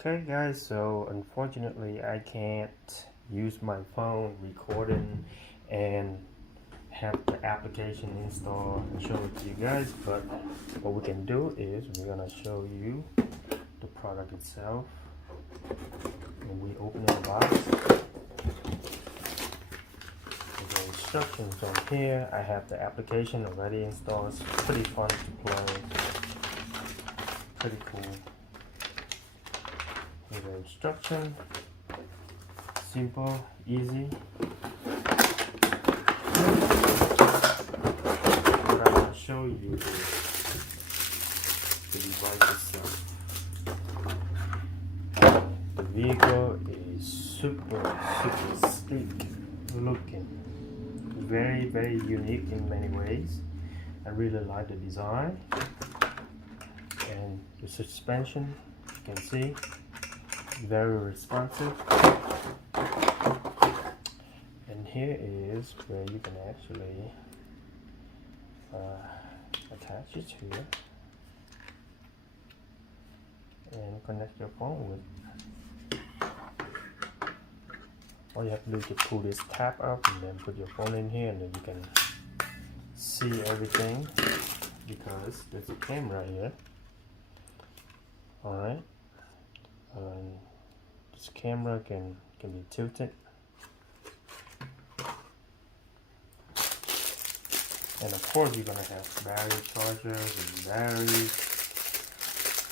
Okay guys, so unfortunately I can't use my phone recording and have the application installed and show it to you guys, but what we can do is we're gonna show you the product itself. When we open the box, the instructions on here. I have the application already installed. It's pretty fun to play, pretty cool. Here's the instruction, simple, easy. What I'm going to show you is the device itself. The vehicle is super sleek looking, very unique in many ways. I really like the design and the suspension. You can see very responsive, and here is where you can actually attach it here and connect your phone with. All you have to do is just pull this tab up and then put your phone in here, and then you can see everything because there's a camera here. Alright, this camera can be tilted, and of course you're gonna have battery chargers and batteries.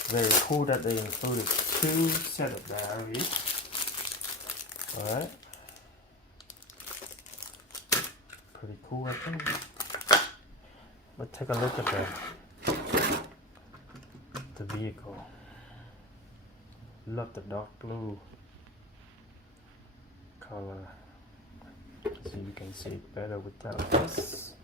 Very cool that they included 2 set of batteries. Alright, pretty cool I think. But take a look at the vehicle. Love the dark blue color, so you can see it better without this.